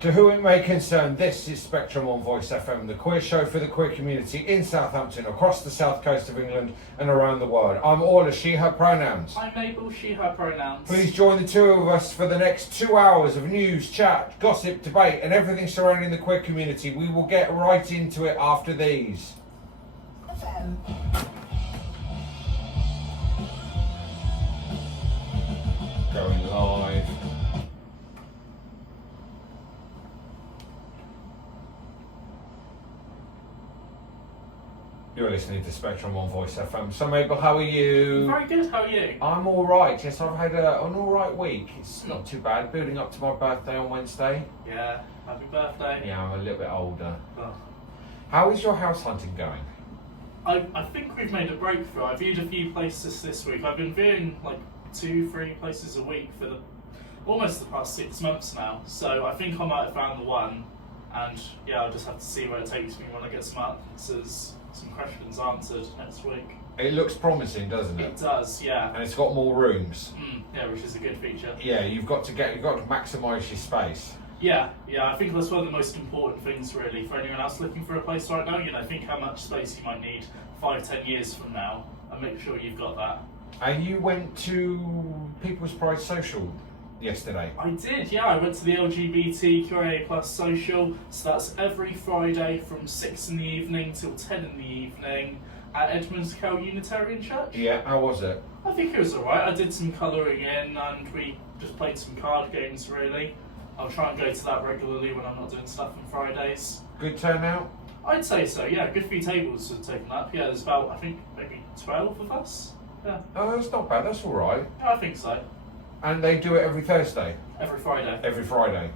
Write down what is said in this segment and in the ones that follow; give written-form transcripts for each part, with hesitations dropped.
To whom it may concern, this is Spectrum on Voice FM, the queer show for the queer community in Southampton, across the south coast of England and around the world. I'm Orla, she, her pronouns. I'm Mabel, she, her pronouns. Please join the two of us for the next 2 hours of news, chat, gossip, debate and everything surrounding the queer community. We will get right into it after these. FM. Going live. You're listening to Spectrum on Voice FM. So Mabel, how are you? Very good, how are you? I'm alright, yes, I've had an alright week. It's not too bad, building up to my birthday on Wednesday. Yeah, happy birthday. Yeah, I'm a little bit older. Oh. How is your house hunting going? I think we've made a breakthrough. I viewed a few places this week. I've been viewing like 2-3 places a week for almost the past 6 months now. So I think I might have found the one. And yeah, I'll just have to see where it takes me when I get some answers, some questions answered next week. It looks promising, doesn't it? It does, yeah. And it's got more rooms. Yeah, which is a good feature. Yeah, you've got to maximise your space. Yeah, I think that's one of the most important things really for anyone else looking for a place right now. You know, think how much space you might need 5-10 years from now and make sure you've got that. And you went to People's Pride Social yesterday. I did, yeah. I went to the LGBTQIA+ social, so that's every Friday from 6 in the evening till 10 in the evening at Edmonds Kell Unitarian Church. Yeah, how was it? I think it was alright. I did some colouring in and we just played some card games really. I'll try and go to that regularly when I'm not doing stuff on Fridays. Good turnout? I'd say so, yeah. A good few tables have taken up. Yeah, there's about, I think, maybe 12 of us. Yeah. Oh, that's not bad, that's alright. Yeah, I think so. And they do it every Thursday? Every Friday. Every Friday.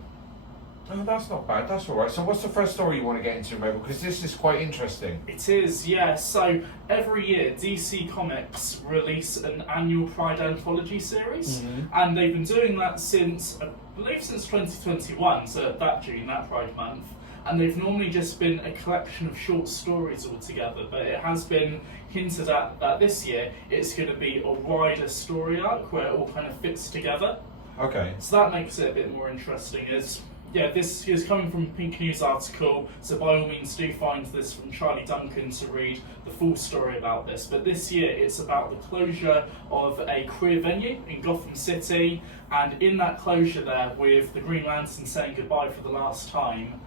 Oh, that's not bad, that's alright. So what's the first story you want to get into, Mabel? Because this is quite interesting. It is, yeah. So every year DC Comics release an annual Pride Anthology series. And they've been doing that since, I believe since 2021, so that June, that Pride month. And they've normally just been a collection of short stories altogether, but it has been hinted at that this year it's going to be a wider story arc where it all kind of fits together. Okay. So that makes it a bit more interesting. This is coming from a Pink News article, so by all means do find this from Charlie Duncan to read the full story about this. But this year it's about the closure of a queer venue in Gotham City, and in that closure there, with the Green Lantern saying goodbye for the last time,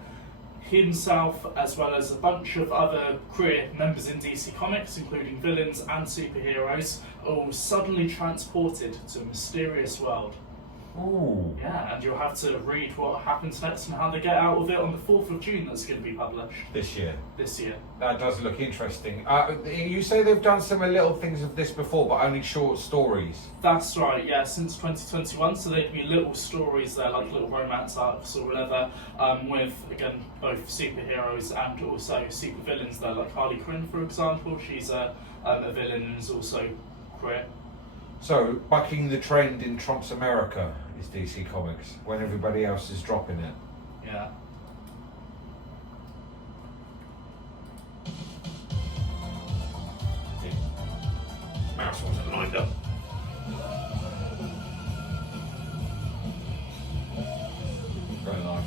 himself as well as a bunch of other queer members in DC Comics, including villains and superheroes, are all suddenly transported to a mysterious world. Ooh. Yeah, and you'll have to read what happens next and how they get out of it on the 4th of June that's going to be published. This year? This year. That does look interesting. You say they've done some little things of this before, but only short stories. That's right, yeah, since 2021, so there'd be little stories there, like little romance arcs or whatever, with, again, both superheroes and also supervillains there, like Harley Quinn, for example. She's a villain and is also queer. So, bucking the trend in Trump's America is DC Comics, when everybody else is dropping it. Yeah. Mouse wasn't lined up. Going live.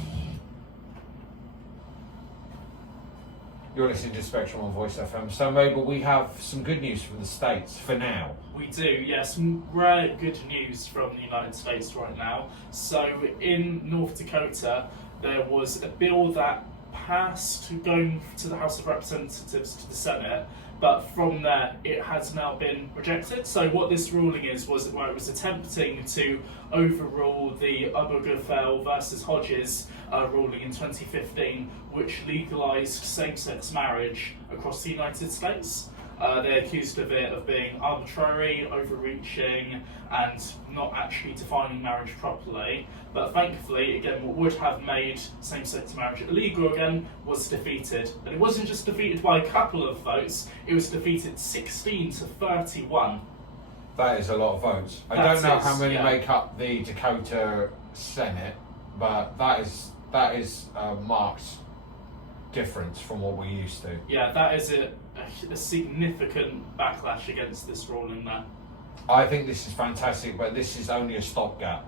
You're listening to Spectrum on Voice FM. So Mabel, we have some good news from the States for now. We do, yes. Some rare good news from the United States right now. So in North Dakota, there was a bill that passed going to the House of Representatives to the Senate, but from there it has now been rejected. So what this ruling was it was attempting to overrule the Obergefell versus Hodges ruling in 2015, which legalised same-sex marriage across the United States. They're accused of it of being arbitrary, overreaching, and not actually defining marriage properly. But thankfully, again, what would have made same-sex marriage illegal again was defeated. And it wasn't just defeated by a couple of votes, it was defeated 16 to 31. That is a lot of votes. I don't know how many make up the Dakota Senate, but that is a marked difference from what we used to. Yeah, that is a significant backlash against this ruling there. I think this is fantastic, but this is only a stopgap.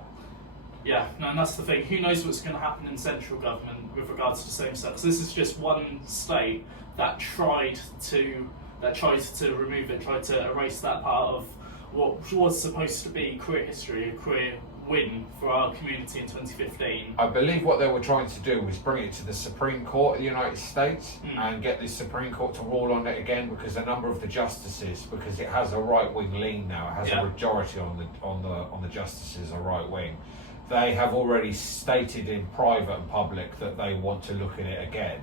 Yeah, no, and that's the thing. Who knows what's going to happen in central government with regards to same-sex? This is just one state that tried to remove it, tried to erase that part of what was supposed to be queer history, a queer win for our community in 2015. I believe what they were trying to do was bring it to the Supreme Court of the United States and get the Supreme Court to rule on it again, because a number of the justices, because it has a right-wing lean now, it has a majority on the justices are right-wing. They have already stated in private and public that they want to look at it again.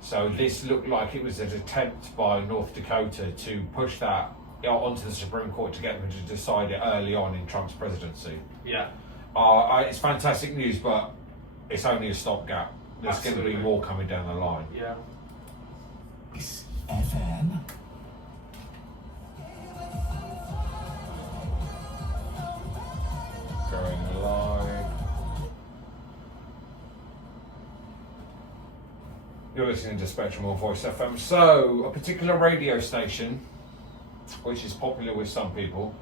So this looked like it was an attempt by North Dakota to push that onto the Supreme Court to get them to decide it early on in Trump's presidency. Yeah. It's fantastic news, but it's only a stopgap. There's going to be more coming down the line. Yeah. FM. Going live. You're listening to Spectrum or Voice FM. So, a particular radio station, which is popular with some people,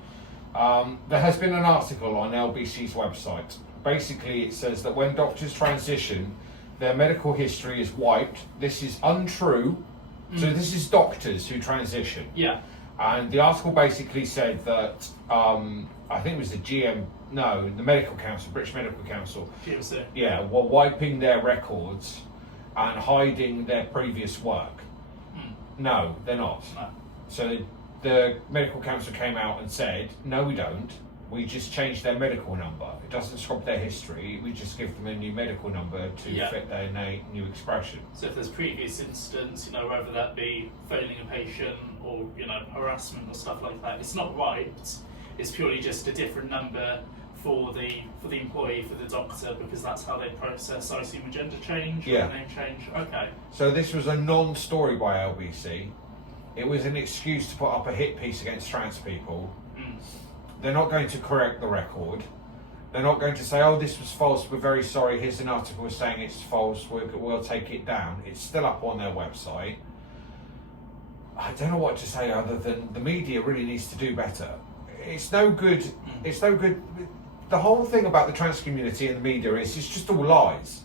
there has been an article on LBC's website. Basically, it says that when doctors transition, their medical history is wiped. This is untrue. So this is doctors who transition. Yeah. And the article basically said that, I think it was the Medical Council, British Medical Council, GMC. yeah, were wiping their records and hiding their previous work. No, they're not. No. So the Medical Council came out and said, no, we don't. We just changed their medical number. It doesn't scrub their history. We just give them a new medical number to fit their new expression. So if there's previous incidents, whether that be phoning a patient or, harassment or stuff like that, it's not wiped. It's purely just a different number for the employee, for the doctor, because that's how they process, I assume, a gender change or a name change. Okay. So this was a non-story by LBC. It was an excuse to put up a hit piece against trans people. They're not going to correct the record. They're not going to say, oh, this was false, we're very sorry, here's an article saying it's false, we'll take it down. It's still up on their website. I don't know what to say other than the media really needs to do better. It's no good. It's no good. The whole thing about the trans community and the media is it's just all lies.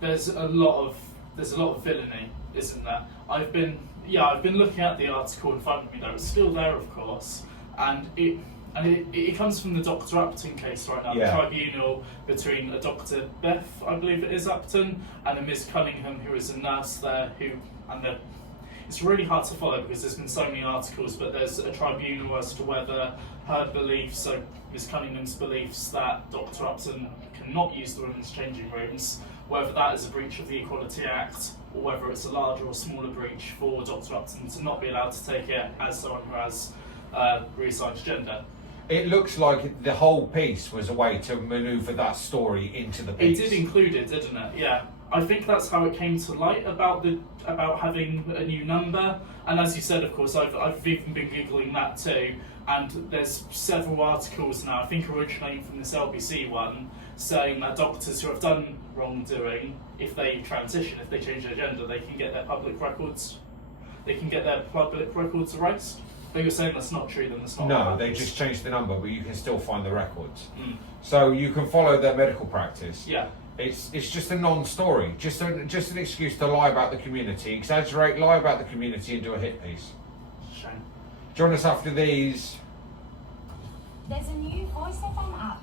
There's a lot of villainy, isn't there? I've been looking at the article in front of me there. It's still there, of course, and it comes from the Dr. Upton case right now, the tribunal between a Dr. Beth, I believe it is, Upton, and a Ms. Cunningham, who is a nurse there, it's really hard to follow because there's been so many articles, but there's a tribunal as to whether her beliefs, so Ms. Cunningham's beliefs that Dr. Upton cannot use the women's changing rooms, whether that is a breach of the Equality Act, or whether it's a larger or smaller breach for Dr. Upton to not be allowed to take it as someone who has reassigned gender. It looks like the whole piece was a way to manoeuvre that story into the piece. It did include it, didn't it? Yeah. I think that's how it came to light about having a new number. And as you said, of course, I've even been Googling that too. And there's several articles now, I think originating from this LBC one, saying that doctors who have done wrongdoing, if they transition, if they change their gender, they can get their public records erased. But you're saying that's not true, then that's not. No, they just changed the number, but you can still find the records. So you can follow their medical practice. Yeah. It's just a non-story, just an excuse to lie about the community, exaggerate, lie about the community, and do a hit piece. Shame. Join us after these. There's a new Voice FM app